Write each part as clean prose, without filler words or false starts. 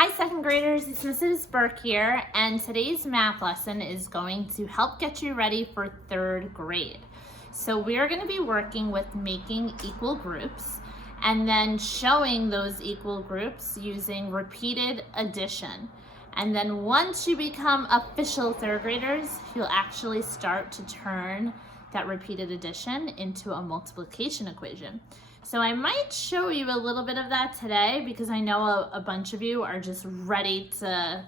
Hi second graders, it's Mrs. Burke here, and today's math lesson is going to help get you ready for third grade. So we are going to be working with making equal groups and then showing those equal groups using repeated addition. And then once you become official third graders, you'll actually start to turn that repeated addition into a multiplication equation. So I might show you a little bit of that today because I know a bunch of you are just ready to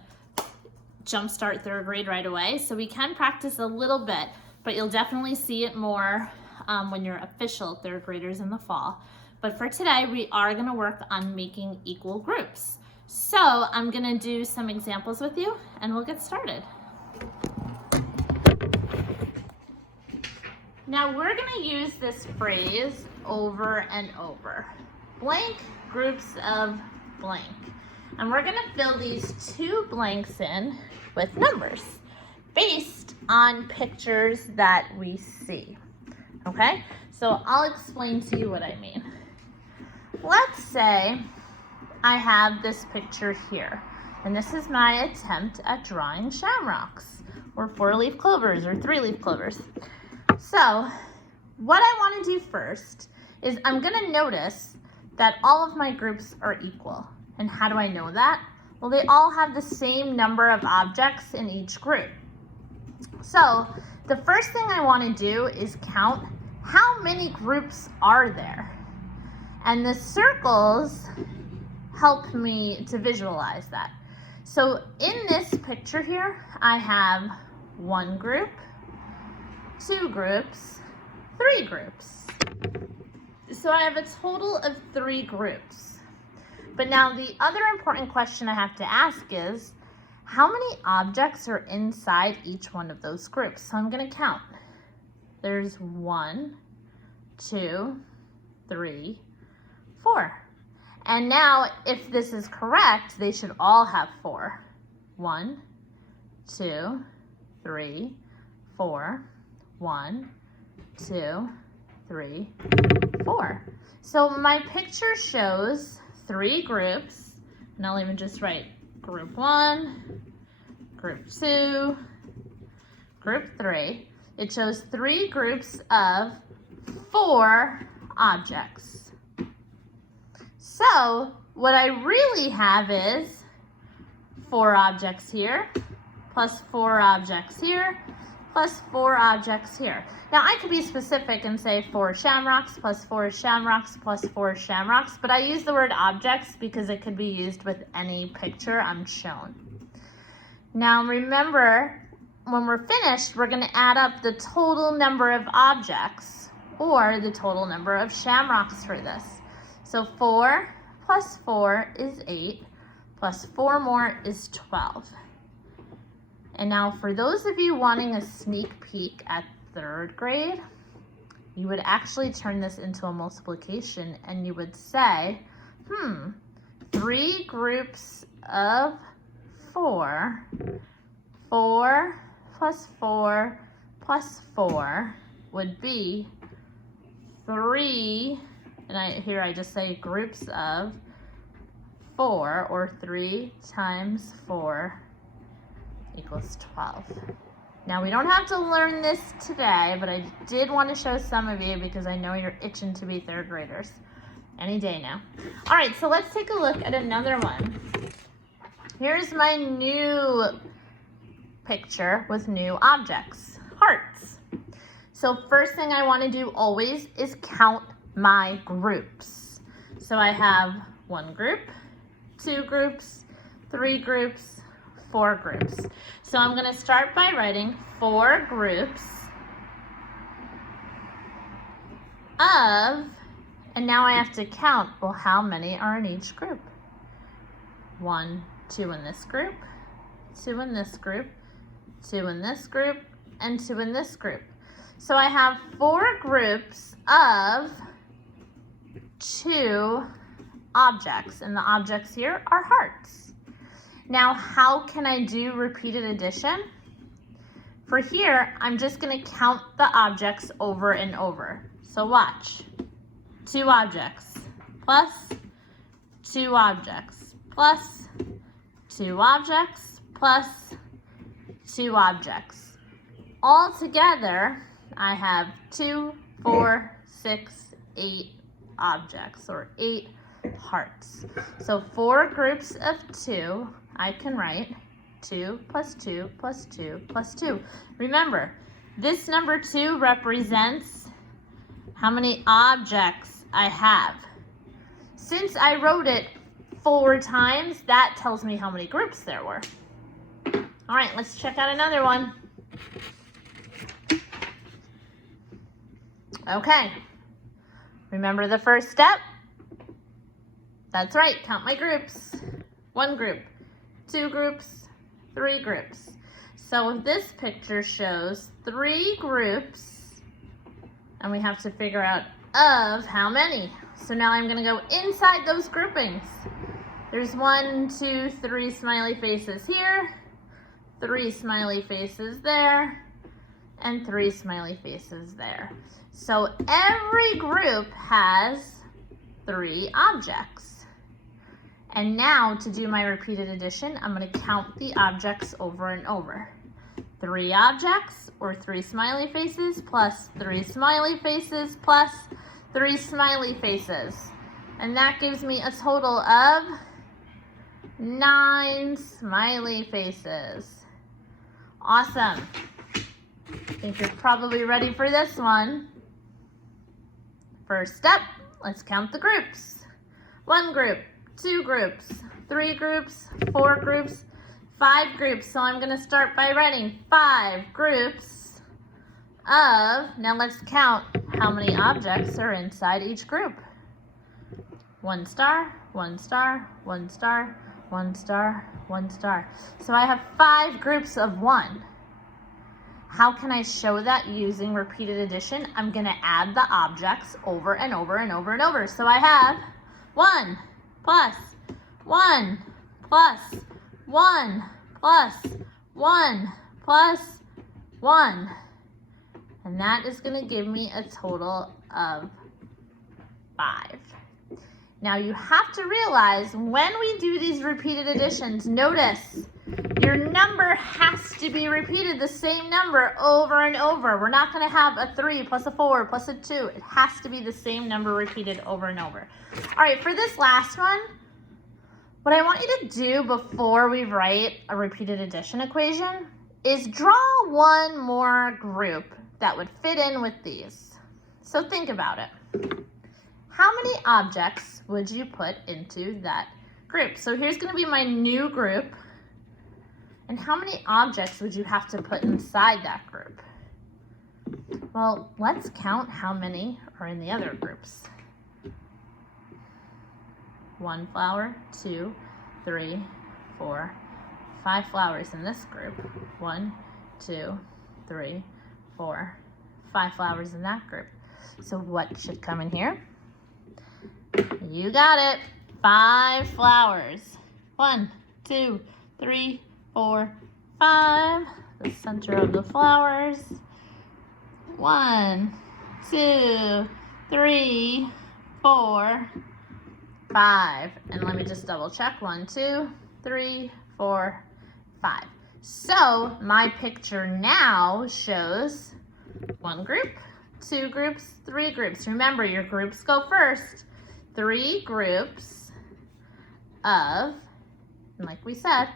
jumpstart third grade right away. So we can practice a little bit, but you'll definitely see it more when you're official third graders in the fall. But for today, we are gonna work on making equal groups. So I'm gonna do some examples with you and we'll get started. Now we're gonna use this phrase over and over. Blank groups of blank. And we're gonna fill these two blanks in with numbers based on pictures that we see. Okay, so I'll explain to you what I mean. Let's say I have this picture here, and this is my attempt at drawing shamrocks, or 4-leaf clovers, or 3-leaf clovers. So what I want to do first is I'm going to notice that all of my groups are equal. And how do I know that? Well, they all have the same number of objects in each group. So the first thing I want to do is count how many groups are there. And the circles help me to visualize that. So in this picture here, I have one group, two groups, three groups. So I have a total of 3 groups. But now the other important question I have to ask is, how many objects are inside each one of those groups? So I'm going to count. There's 1, 2, 3, 4. And now if this is correct, they should all have 4. 1, 2, 3, 4. 1, 2, 3, 4. So my picture shows 3 groups, and I'll even just write group 1, group 2, group 3. It shows 3 groups of 4 objects. So what I really have is 4 objects here, plus 4 objects here, plus 4 objects here. Now I could be specific and say 4 shamrocks plus 4 shamrocks plus 4 shamrocks, but I use the word objects because it could be used with any picture I'm shown. Now remember, when we're finished, we're going to add up the total number of objects or the total number of shamrocks for this. So 4 plus 4 is 8, plus 4 more is 12. And now for those of you wanting a sneak peek at third grade, you would actually turn this into a multiplication and you would say, 3 groups of 4, 4 plus 4 plus 4 would be 3, and here I just say groups of 4, or 3 times 4 equals 12. Now we don't have to learn this today, but I did want to show some of you because I know you're itching to be third graders any day now. All right, so let's take a look at another one. Here's my new picture with new objects, hearts. So first thing I want to do always is count my groups. So I have 1 group, 2 groups, 3 groups, 4 groups. So I'm going to start by writing 4 groups of, and now I have to count, well, how many are in each group? 1, 2 in this group, 2 in this group, 2 in this group, and 2 in this group. So I have 4 groups of 2 objects, and the objects here are hearts. Now, how can I do repeated addition? For here, I'm just going to count the objects over and over. So watch. 2 objects plus 2 objects plus 2 objects plus 2 objects. All together, I have 2, 4, 6, 8 objects, or 8 hearts. So 4 groups of 2, I can write 2 plus 2 plus 2 plus 2. Remember, this number 2 represents how many objects I have. Since I wrote it 4 times, that tells me how many groups there were. All right, let's check out another one. Okay, remember the first step? That's right, count my groups. 1 group, 2 groups, 3 groups. So this picture shows 3 groups, and we have to figure out of how many. So now I'm gonna go inside those groupings. There's 1, 2, 3 smiley faces here, 3 smiley faces there, and 3 smiley faces there. So every group has 3 objects. And now to do my repeated addition, I'm going to count the objects over and over. 3 objects, or 3 smiley faces, plus 3 smiley faces, plus 3 smiley faces. And that gives me a total of 9 smiley faces. Awesome. I think you're probably ready for this one. First step, let's count the groups. 1 group, 2 groups, 3 groups, 4 groups, 5 groups. So I'm going to start by writing 5 groups of, now let's count how many objects are inside each group. 1 star, 1 star, 1 star, 1 star, 1 star. So I have 5 groups of 1. How can I show that using repeated addition? I'm going to add the objects over and over and over and over. So I have 1 plus 1 plus 1 plus 1 plus 1. And that is going to give me a total of 5. Now you have to realize when we do these repeated additions, notice your number has to be repeated, the same number over and over. We're not going to have a 3 plus a 4 plus a 2. It has to be the same number repeated over and over. All right, for this last one, what I want you to do before we write a repeated addition equation is draw one more group that would fit in with these. So think about it. How many objects would you put into that group? So here's going to be my new group. And how many objects would you have to put inside that group? Well, let's count how many are in the other groups. 1 flower, 2, 3, 4, 5 flowers in this group. 1, 2, 3, 4, 5 flowers in that group. So what should come in here? You got it. 5 flowers. 1, 2, 3, 4, 5. The center of the flowers. 1, 2, 3, 4, 5. And let me just double check. 1, 2, 3, 4, 5. So my picture now shows 1 group, 2 groups, 3 groups. Remember, your groups go first. 3 groups of, and like we said,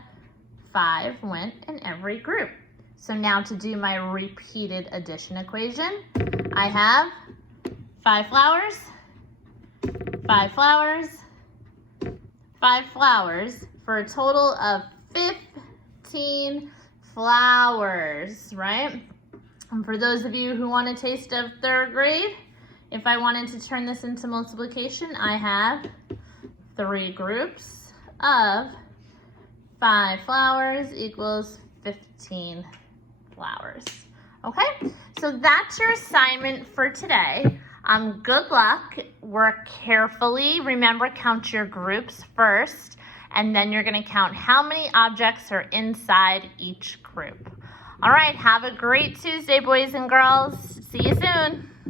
5 went in every group. So now to do my repeated addition equation, I have 5 flowers, 5 flowers, 5 flowers for a total of 15 flowers, right? And for those of you who want a taste of 3rd grade, if I wanted to turn this into multiplication, I have 3 groups of 5 flowers equals 15 flowers. Okay, so that's your assignment for today. Good luck. Work carefully. Remember, count your groups first, and then you're going to count how many objects are inside each group. All right, have a great Tuesday, boys and girls. See you soon.